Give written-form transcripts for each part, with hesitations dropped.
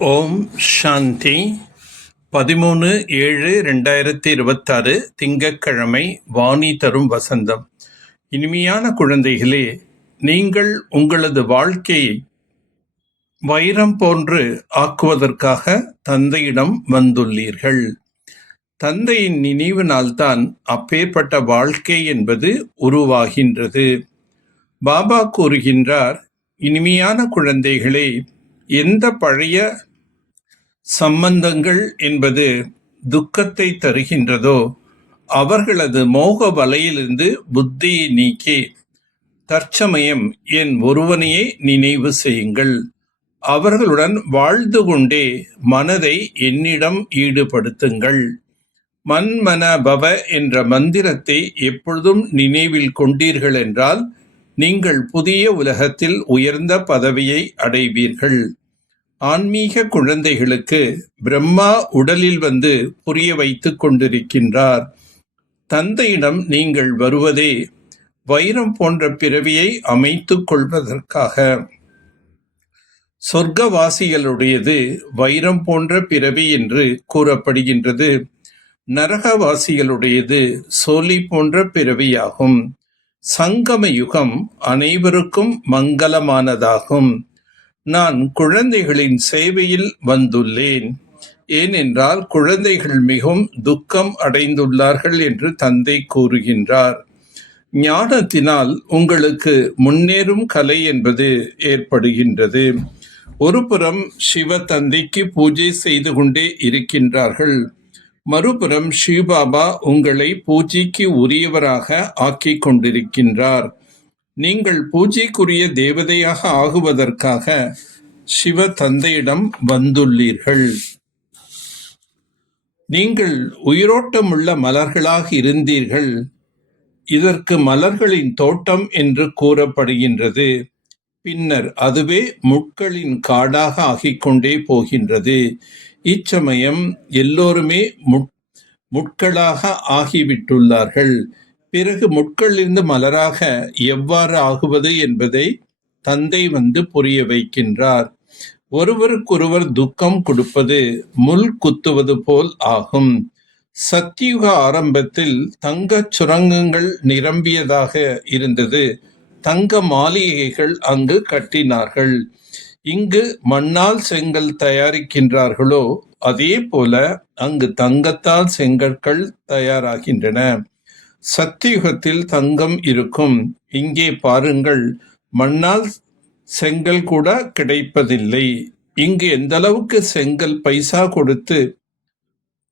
ஓம் சாந்தி. 13/7/2026 திங்கட்கிழமை. வாணி தரும் வசந்தம். இனிமையான குழந்தைகளே, நீங்கள் உங்களது வாழ்க்கையை வைரம் போன்று ஆக்குவதற்காக தந்தையிடம் வந்துள்ளீர்கள். தந்தையின் நினைவினால்தான் அப்பேற்பட்ட வாழ்க்கை என்பது உருவாகின்றது. பாபா கூறுகின்றார், இனிமையான குழந்தைகளே, எந்த பழைய சம்பந்தங்கள் என்பது துக்கத்தை தருகின்றதோ அவர்களது மோக வலையிலிருந்து புத்தியை நீக்கி தற்சமயம் என் ஒருவனையே நினைவு செய்யுங்கள். அவர்களுடன் வாழ்ந்து கொண்டே மனதை என்னிடம் ஈடுபடுத்துங்கள். மன்மன பவ என்ற மந்திரத்தை எப்பொழுதும் நினைவில் கொண்டீர்கள் என்றால் நீங்கள் புதிய உலகத்தில் உயர்ந்த பதவியை அடைவீர்கள். ஆன்மீக குழந்தைகளுக்கு பிரம்மா உடலில் வந்து புரிய வைத்துக் கொண்டிருக்கின்றார். தந்தையிடம் நீங்கள் வருவதே வைரம் போன்ற பிறவியை அமைத்துக் கொள்வதற்காக. சொர்க்கவாசிகளுடையது வைரம் போன்ற பிறவி என்று கூறப்படுகின்றது. நரகவாசிகளுடையது சோலி போன்ற பிறவியாகும். சங்கம யுகம் அனைவருக்கும் மங்களமானதாகும். நான் குழந்தைகளின் சேவையில் வந்துள்ளேன். ஏனென்றால் குழந்தைகள் மிகவும் துக்கம் அடைந்துள்ளார்கள் என்று தந்தை கூறுகின்றார். ஞானத்தினால் உங்களுக்கு முன்னேறும் கலை என்பது ஏற்படுகின்றது. ஒருபுறம் சிவ தந்தைக்கு பூஜை செய்து கொண்டே இருக்கின்றார்கள், மறுபுறம் சிவபாபா உங்களை பூஜைக்கு உரியவராக ஆக்கிக் கொண்டிருக்கின்றார். நீங்கள் பூஜைக்குரிய தேவதையாக ஆகுவதற்காக சிவ தந்தையிடம் வந்துள்ளீர்கள். நீங்கள் உயிரோட்டமுள்ள மலர்களாக இருந்தீர்கள். இதற்கு மலர்களின் தோட்டம் என்று கூறப்படுகின்றது. பின்னர் அதுவே முட்களின் காடாக ஆகிக்கொண்டே போகின்றது. இச்சமயம் எல்லோருமே முட்களாக ஆகிவிட்டுள்ளார்கள். பிறகு முட்களிலிருந்து மலராக எவ்வாறு ஆகுவது என்பதை தந்தை வந்து புரிய வைக்கின்றார். ஒருவருக்கொருவர் துக்கம் கொடுப்பது முள் குத்துவது போல் ஆகும். சத்தியுக ஆரம்பத்தில் தங்கச் சுரங்கங்கள் நிரம்பியதாக இருந்தது. தங்க மாளிகைகள் அங்கு கட்டினார்கள். இங்கு மண்ணால் செங்கல் தயாரிக்கின்றார்களோ அதே போல அங்கு தங்கத்தால் செங்கற்கள் தயாராகின்றன. சத்தியுகத்தில் தங்கம் இருக்கும். இங்கே பாருங்கள், மண்ணால் செங்கல் கூட கிடைப்பதில்லை. இங்கு எந்த அளவுக்கு செங்கல் பைசா கொடுத்து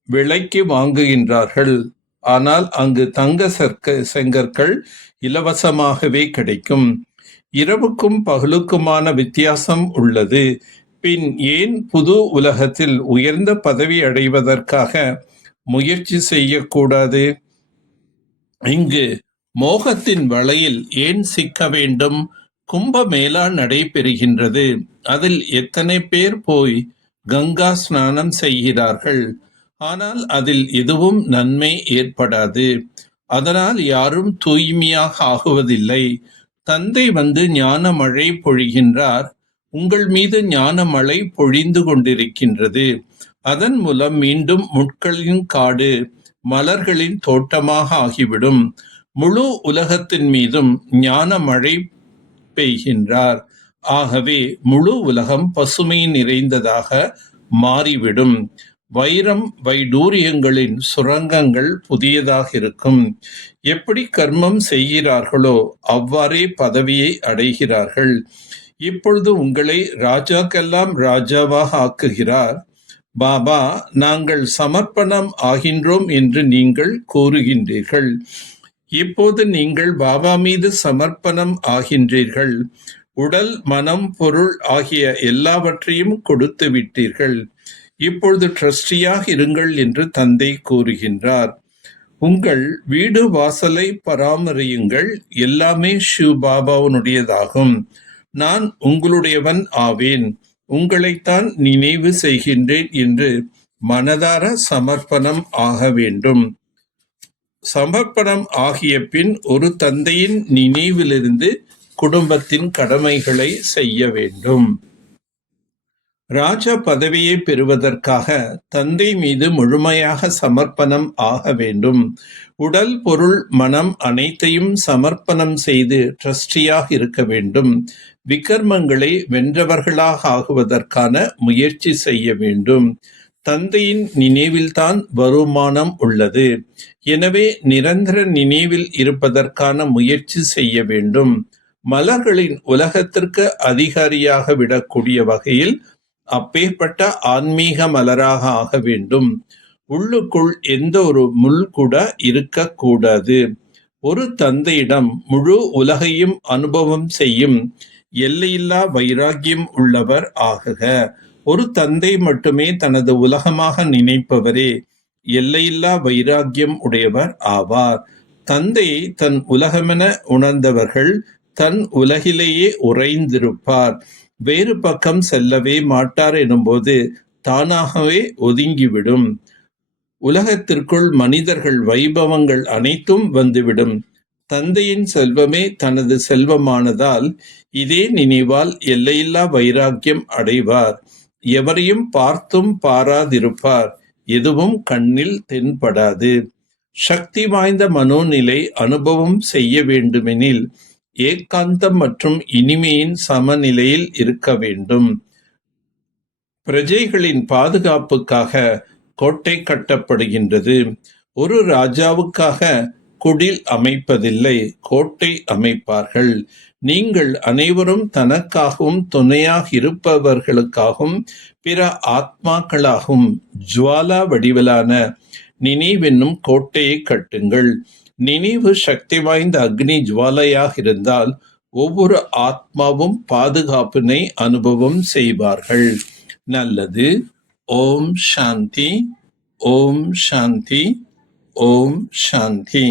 விலைக்கு வாங்குகின்றார்கள். ஆனால் அங்கு தங்க செங்கற்கள் இலவசமாகவே கிடைக்கும். இரவுக்கும் பகலுக்குமான வித்தியாசம் உள்ளது. பின் ஏன் புது உலகத்தில் உயர்ந்த பதவி அடைவதற்காக முயற்சி செய்யக்கூடாது? இங்கு மோகத்தின் வலையில் ஏன் சிக்க வேண்டும்? கும்பமேளா நடைபெறுகின்றது. அதில் எத்தனை பேர் போய் கங்கா ஸ்நானம் செய்கிறார்கள். ஆனால் அதில் எதுவும் நன்மை ஏற்படாது. அதனால் யாரும் தூய்மையாக ஆகுவதில்லை. தந்தை வந்து ஞான மழை பொழிகின்றார். உங்கள் மீது ஞான மழை பொழிந்து கொண்டிருக்கின்றது. அதன் மூலம் மீண்டும் முட்களின் காடு மலர்களின் தோட்டமாக ஆகிவிடும். முழு உலகத்தின் மீதும் ஞான மழை பெய்கின்றார். ஆகவே முழு உலகம் பசுமை நிறைந்ததாக மாறிவிடும். வைரம் வைடூரியங்களின் சுரங்கங்கள் புதியதாக இருக்கும். எப்படி கர்மம் செய்கிறார்களோ அவ்வாறே பதவியை அடைகிறார்கள். இப்பொழுது உங்களை ராஜாக்கெல்லாம் ராஜாவாக ஆக்குகிறார். பாபா, நாங்கள் சமர்ப்பணம் ஆகின்றோம் என்று நீங்கள் கூறுகின்றீர்கள். இப்போது நீங்கள் பாபா மீது சமர்ப்பணம் ஆகின்றீர்கள். உடல், மனம், பொருள் ஆகிய எல்லாவற்றையும் கொடுத்து விட்டீர்கள். இப்பொழுது ட்ரஸ்டியாக இருங்கள் என்று தந்தை கூறுகின்றார். உங்கள் வீடு வாசலை பராமரியுங்கள். எல்லாமே சிவ பாபாவுடையதாகும். நான் உங்களுடையவன் ஆவேன். உங்களைத்தான் நினைவு செய்கின்றேன் என்று மனதார சமர்ப்பணம் ஆக வேண்டும். சமர்ப்பணம் ஆகிய பின் ஒரு தந்தையின் நினைவிலிருந்து குடும்பத்தின் கடமைகளை செய்ய வேண்டும். ராஜ பதவியை பெறுவதற்காக தந்தை மீது முழுமையாக சமர்ப்பணம் ஆக வேண்டும். உடல், பொருள், மனம் அனைத்தையும் சமர்ப்பணம் செய்து ட்ரஸ்டியாக இருக்க வேண்டும். விகர்மங்களை வென்றவர்களாக ஆகுவதற்கான முயற்சி செய்ய வேண்டும். தந்தையின் நினைவில்தான் வருமானம் உள்ளது. எனவே நிரந்தர நினைவில் இருப்பதற்கான முயற்சி செய்ய வேண்டும். மலர்களின் உலகத்திற்கு அதிகாரியாக விடக்கூடிய வகையில் அப்பேற்பட்ட ஆன்மீக மலராக ஆக வேண்டும். உள்ளுக்குள் எந்த ஒரு முள் கூட இருக்கக்கூடாது. ஒரு தந்தையிடம் முழு உலகையும் அனுபவம் செய்யும் எல்லையில்லா வைராக்கியம் உள்ளவர் ஆகுக. ஒரு தந்தை மட்டுமே தனது உலகமாக நினைப்பவரே எல்லையில்லா வைராக்கியம் உடையவர் ஆவார். தந்தையை தன் உலகமென உணர்ந்தவர்கள் தன் உலகிலேயே உறைந்திருப்பார். வேறு பக்கம் செல்லவே மாட்டார் எனும்போது தானாகவே ஒதுங்கிவிடும். உலகத்திற்குள் மனிதர்கள், வைபவங்கள் அனைத்தும் வந்துவிடும். தந்தையின் செல்வமே தனது செல்வமானதால் இதே நினைவால் எல்லையில்லா வைராக்கியம் அடைவார். எவரையும் பார்த்தும் பாராதிருப்பார். எதுவும் கண்ணில் தென்படாது. சக்தி வாய்ந்த மனோநிலை அனுபவம் செய்ய வேண்டுமெனில் ஏகாந்தம் மற்றும் இனிமையின் சமநிலையில் இருக்க வேண்டும். பிரஜைகளின் பாதுகாப்புக்காக கோட்டை கட்டப்படுகின்றது. ஒரு ராஜாவுக்காக குடில் அமைப்பதில்லை, கோட்டை அமைப்பார்கள். நீங்கள் அனைவரும் தனக்காகவும் துணையாக இருப்பவர்களுக்காகவும் பிற ஆத்மாக்களாகவும் ஜுவாலா வடிவிலான நினைவென்னும் கோட்டையை கட்டுங்கள். நினைவு சக்தி வாய்ந்த அக்னி ஜுவாலையாக இருந்தால் ஒவ்வொரு ஆத்மாவும் பாதுகாப்பினை அனுபவம் செய்வார்கள். நல்லது. ஓம் சாந்தி. ஓம் சாந்தி. ஓம் சாந்தி.